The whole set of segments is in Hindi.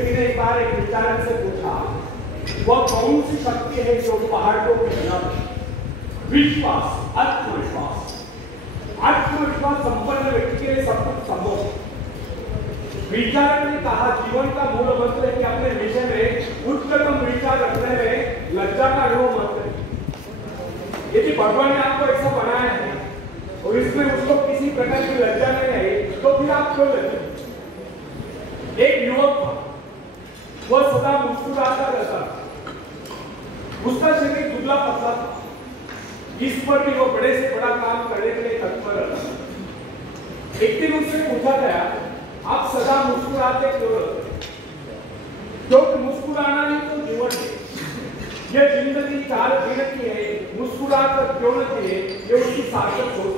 मैंने एक बार एक विचारक से पूछा, वह कौन सी शक्ति है जो पहाड़ों के खिलाफ? विश्वास, आत्मविश्वास। आत्मविश्वास संपन्न व्यक्ति के लिए सब कुछ संभव है। विचारक ने कहा, जीवन का मूल मंत्र है कि अपने विषय में उच्चतम विचार रखने में लज्जा का अनुभव मत करें। यदि भगवान ने आपको ऐसा बनाया है और इसमें उसको किसी प्रकार की लज्जा नहीं है, तो फिर आप क्यों लज्जा? एक युवक था, वह सदा मुस्कुराता रहता था। उसका शरीर दुबला पतला था, इस पर भी वो बड़े से बड़ा काम करने के लिए तत्पर रहता। एक दिन उससे पूछा गया, आप सदा मुस्कुराते क्यों रहते? क्योंकि मुस्कुराना ही तो जीवन है। यह जिंदगी 4 दिन की है, मुस्कुरा कर क्यों न जिए, ये उसकी सार्थक सोच।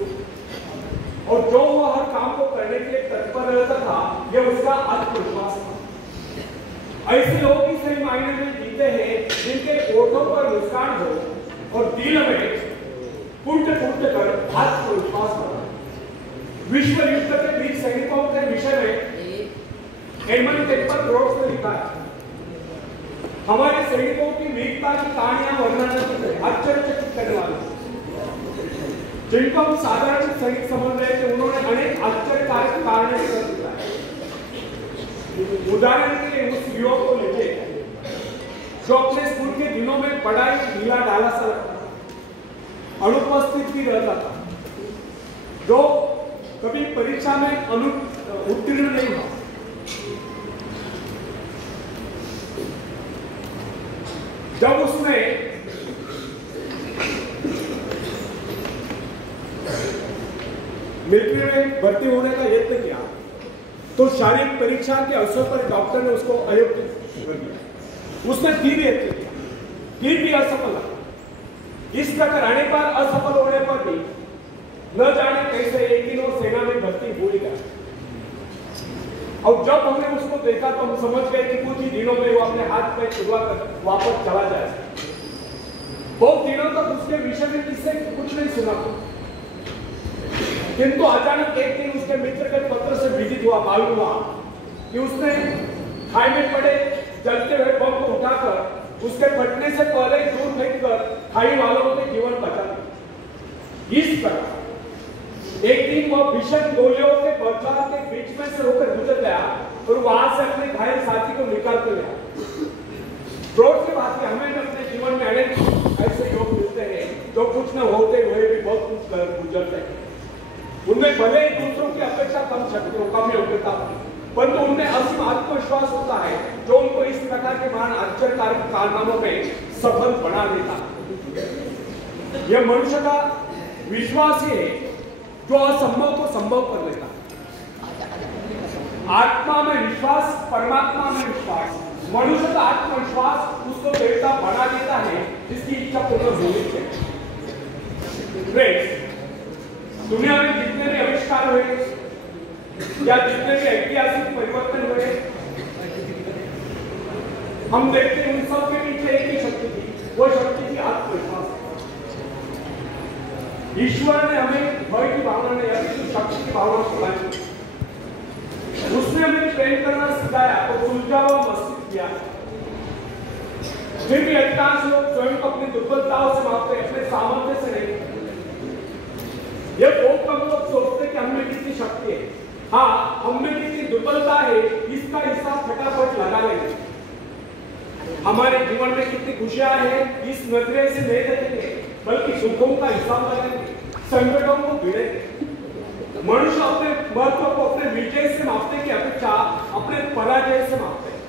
और जो वो हर काम को करने के लिए तत्पर रहता था, यह उसका आत्मविश्वास था। ऐसे लोग ही सही मायने में जीते हैं जिनके होठों पर मुस्कान हो और दिल में कुंठ कर आत्मविश्वास हो। विश्व युद्ध के वीर सैनिकों के विषय में एडमंड टेम्पल ने लिखा है, हमारे सैनिकों की वीरता की कहानियां वर्णन आश्चर्यचकित करने वाली। जिनको हम साधारण सैनिक समझ रहे थे, उन्होंने अनेक आश्चर्यकारक कारणों कर दिया है। उदाहरण के लिए उस युवक को लीजिए जो अपने स्कूल के दिनों में पढ़ाई ढीला ढाला सा लगता था, अनुपस्थित भी रहता था, जो कभी परीक्षा में उत्तीर्ण नहीं हुआ। जब उसने मिलिट्री में भर्ती होने का यत्न किया तो शारीरिक परीक्षा के अवसर पर डॉक्टर ने उसको अयोग्य कर दिया। उसने फिर यत्न किया, फिर भी असफल रहा। इस प्रकार अनेक बार असफल होने पर भी न जाने कैसे एक दिन वो सेना में भर्ती हो गया। और जब हमने उसको देखा तो हम समझ गए कि कुछ ही दिनों में वो अपने हाथ में छुड़वा कर वापस चला जाए। बहुत दिनों तक उसके विषय में किससे कुछ नहीं सुना, किंतु अचानक एक दिन उसके मित्र के पत्र से विदित हुआ, मालूम हुआ कि उसने खाई में पड़े जलते हुए बम को उठाकर उसके फटने से पहले दूर फेंककर खाई वालों के जीवन बचा दिया। इस प्रकार एक दिन वह भीषण गोलियों के बर्छा के बीच में से होकर गुजर गया और वहां से अपने घायल साथी को निकाल कर गया। रोज की बात है, हमें अपने जीवन में अनेक ऐसे लोग मिलते हैं जो कुछ न होते हुए भी बहुत कुछ कर गुजरते हैं। उनमें भले ही दूसरों की अपेक्षा कम योग्यता, परंतु उनमें असीम आत्मविश्वास होता है जो उनको इस प्रकार के महान आश्चर्यकारक कारनामों में सफल बना देता है। यह मनुष्य का विश्वास ही है जो असंभव को संभव कर देता है। आत्मा में विश्वास, परमात्मा में विश्वास, मनुष्य का आत्मविश्वास उसको देवता बना देता है जिसकी इच्छा पूर्ण होनी चाहिए। दुनिया में जितने भी आविष्कार हुए या जितने भी ऐतिहासिक परिवर्तन हुए, हम देखते हैं उन सब के पीछे एक ही शक्ति थी, वो शक्ति थी आत्मविश्वास। ईश्वर ने हमें भय की भावना नहीं, अभी शक्ति की भावना सिखाई। उसने हमें प्रेम करना सिखाया और सुलझा हुआ मस्तिष्क दिया। फिर भी अधिकांश लोग स्वयं को अपनी दुर्बलताओं से मापते, अपने सामर्थ्य से नहीं। ये बहुत कम लोग सोचते कि हमें कितनी शक्ति है। हाँ, हमें कितनी दुर्बलता है इसका हिसाब फटाफट लगा लेंगे। हमारे जीवन में कितनी खुशियां हैं इस नजरे से नहीं देखेंगे, बल्कि सुखों का हिसाब लगाएंगे, संकटों को गिनेंगे। मनुष्य अपने महत्व को अपने विजय से मापने की अपेक्षा अपने पराजय से मापते हैं।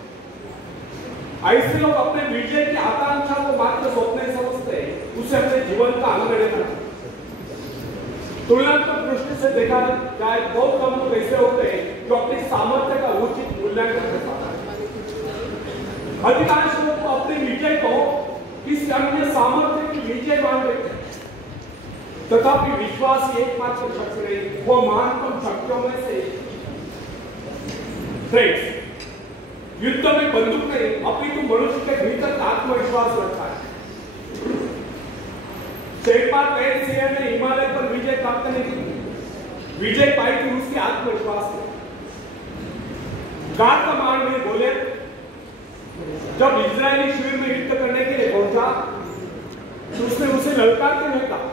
ऐसे लोग अपने विजय की आकांक्षा को मात्र स्वप्न समझते हैं, उसे अपने जीवन का अंग नहीं मानते। तुलनात्मक दृष्टि से देखा जाए बहुत कम लोग ऐसे होते हैं जो अपनी सामर्थ्य का उचित मूल्यांकन कर पाते हैं। अधिकांश लोग तो अपने विजय को किसी अन्य सामर्थ्य की विजय मान लेते हैं। तथापि विश्वास एकमात्र शक्ति नहीं, वो महानतम शक्तियों में से। फ्रेंड्स, युद्ध में बंदूक नहीं, अपितु मनुष्य के भीतर आत्मविश्वास रखता है। शेरपा तैरसिया ने हिमालय पर विजय प्राप्त नहीं की, विजय पाई थी उसके आत्मविश्वास से। गार का महावीर बोले, जब इजरायली शिविर में युद्ध करने के लिए पहुंचा तो उसने उसे ललकारते हुए कहा,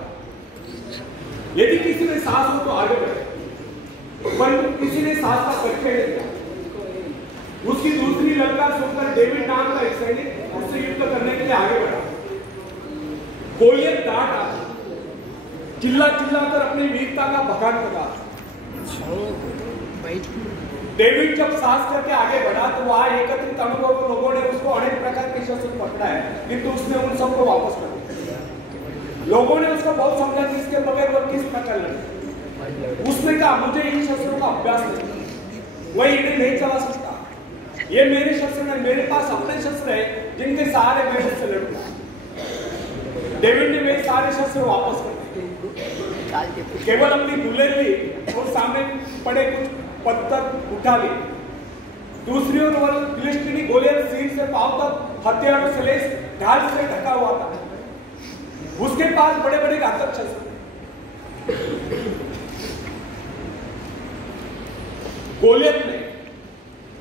यदि किसी में साहस हो तो आगे बढ़े, परंतु किसी ने साहस का परिचय नहीं दिया। उसकी दूसरी ललकार सुनकर डेविड नाम का एक सैनिक उससे युद्ध करने के लिए आगे बढ़ा। गोलियत डांट आया, चिल्ला चिल्लाकर अपनी वीरता का बखान कर रहा। डेविड जब साहस करके आगे बढ़ा तो वहां एकत्रित अनुभव लोगों ने उसको अनेक प्रकार के शस्त्र पकड़ा है, किंतु उसने उन सबको वापस कर दिया। लोगों ने उसको बहुत समझा कि इसके बगैर वो किस प्रकार लड़े। उसने कहा, मुझे इन शस्त्रों का अभ्यास नहीं, वही इन्हें नहीं चला सकता। ये मेरे शस्त्र नहीं, मेरे पास अपने शस्त्र है जिनके सहारे मैं उससे लड़ूंगा। डेविड ने वे सारे शस्त्र वापस कर दिए, केवल अपनी बुलेट ली और सामने पड़े कुछ पत्थर उठा लिए। दूसरी ओर फिलिस्तीनी गोलियत सिर से पांव तक हथियारों से लैस ढाल से ढका हुआ था। उसके पास बड़े बड़े घातक शस्त्र। गोलियत ने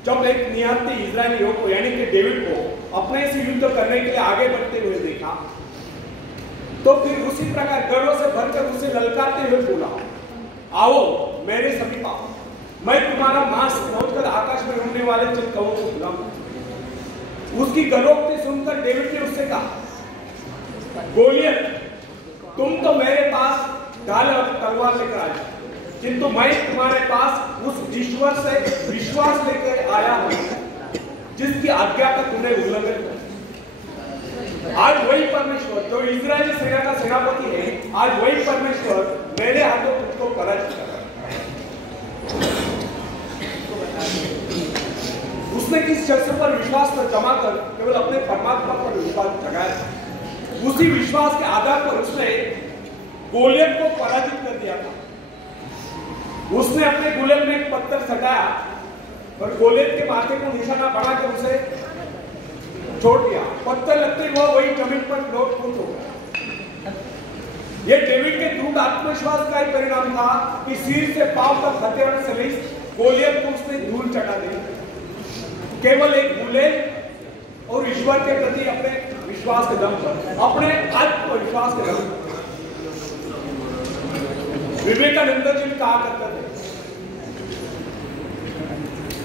जब एक निहत्थे इजरायलियों को यानी कि डेविड को अपने से युद्ध करने के लिए आगे बढ़ते हुए देखा तो फिर उसी प्रकार गर्व से भरकर उसे ललकारते हुए बोला, आओ मेरे समीप आओ, मैं तुम्हारा मांस खोदकर आकाश में उड़ने वाले चल कौओं को बुलाऊं। उसकी गलोक्ति सुनकर डेविड ने उससे कहा, गोलियत, तुम तो मेरे पास ढाल और तलवार लेकर आए, किंतु मैं तुम्हारे पास उस ईश्वर से विश्वास लेकर आया हूं जिसकी आज्ञा का तुमने उल्लंघन किया। आज वही परमेश्वर जो इजरायली सेना का सेनापति है, आज वही परमेश्वर मेरे हाथों तुझको पराजित कर रहा है। उसने किस शस्त्र पर विश्वास पर जमा कर केवल अपने परमात्मा पर विश्वास जगाया। उसी विश्वास के आधार पर उसने गोलियत को पराजित कर दिया था। उसने अपने गुलेम में एक पत्थर सटाया और गोलियत के माथे को निशाना बनाकर उसे छोड़ दिया। पत्थर लगते हुए वही जमीन पर लौट हो गया। यह डेविड के दृढ़ आत्मविश्वास का ही परिणाम था कि सिर से पांव तक हथियार से लैस गोलियत को उसने धूल चटा दी। केवल एक गुलेम और ईश्वर के प्रति अपने विश्वास के दम पर, अपने आत्मविश्वास के दम पर। विवेकानंद जी कहा करते थे,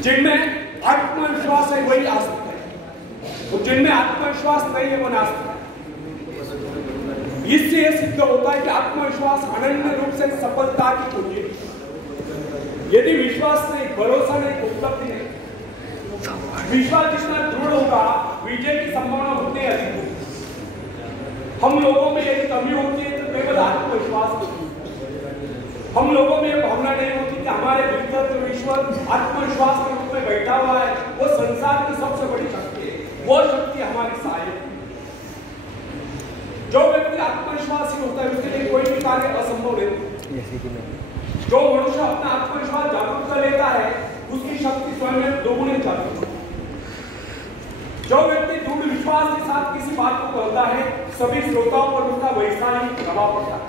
जिनमें आत्मविश्वास है वही आस्तिक है, और जिनमें आत्मविश्वास नहीं है वो नास्तिक है। इससे यह सिद्ध होता है कि आत्मविश्वास अनन्य रूप से सफलता की कुंजी है। यदि विश्वास नहीं, भरोसा नहीं, उपलब्धि नहीं, विश्वास जितना दृढ़ होगा विजय की संभावना उतनी अधिक होगी। हम लोगों में यदि कमी होती है तो केवल आत्मविश्वास होती है। हम लोगों में भावना नहीं होती कि हमारे भीतर जो ईश्वर आत्मविश्वास के रूप में बैठा हुआ है वो संसार की सबसे बड़ी शक्ति है, वो शक्ति हमारी सहायक है। जो व्यक्ति आत्मविश्वासी होता है उसके लिए कोई भी कार्य असंभव नहीं। जो मनुष्य अपना आत्मविश्वास जागरूक कर लेता है उसकी शक्ति स्वयं में दोगुनी जाती है। जो व्यक्ति दृढ़ विश्वास के साथ किसी बात को कहता है सभी श्रोताओं पर उसका वैसा ही प्रभाव पड़ता है।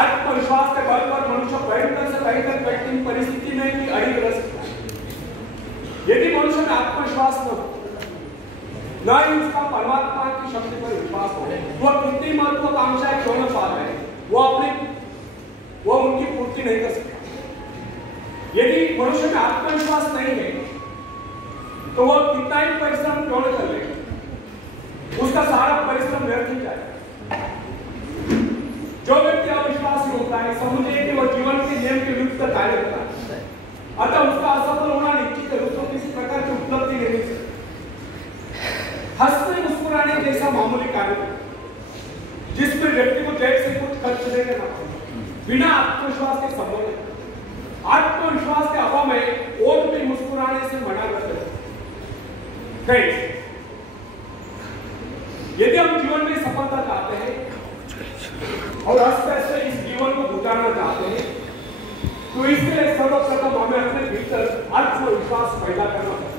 आत्मविश्वास के बल पर मनुष्य भयंकर से भयंकर कठिन परिस्थिति में भी अड़िग रह सकता है। यदि मनुष्य में आत्मविश्वास न हो, न ही उसका परमात्मा की शक्ति पर विश्वास हो, वह कितनी महत्वाकांक्षाएं क्यों न पा रहे हैं, वो उनकी पूर्ति नहीं कर सकता। यदि मनुष्य में आत्मविश्वास नहीं है तो वह कितना ही परिश्रम क्यों न कर लेगा, उसका सारा परिश्रम व्यर्थ ही जाएगा। जो व्यक्ति अविश्वासी होता है समझे कि वह जीवन के नियम के विरुद्ध कार्य करता है, अतः उसका असफल होना निश्चित है, उसको किसी प्रकार की उपलब्धि नहीं मिल सकती। हंसने मुस्कुराने जैसा मामूली कार्य जिसमें व्यक्ति को जेब से कुछ खर्च नहीं करना पड़ता, बिना आत्मविश्वास के संभव है। आत्मविश्वास के अभाव में और भी मुस्कुराने से मना करते हैं। यदि हम जीवन में सफलता चाहते हैं और हंसते इस जीवन को गुजारना चाहते हैं तो इसके लिए सर्वप्रथम हमें अपने भीतर आत्मविश्वास पैदा करना होगा।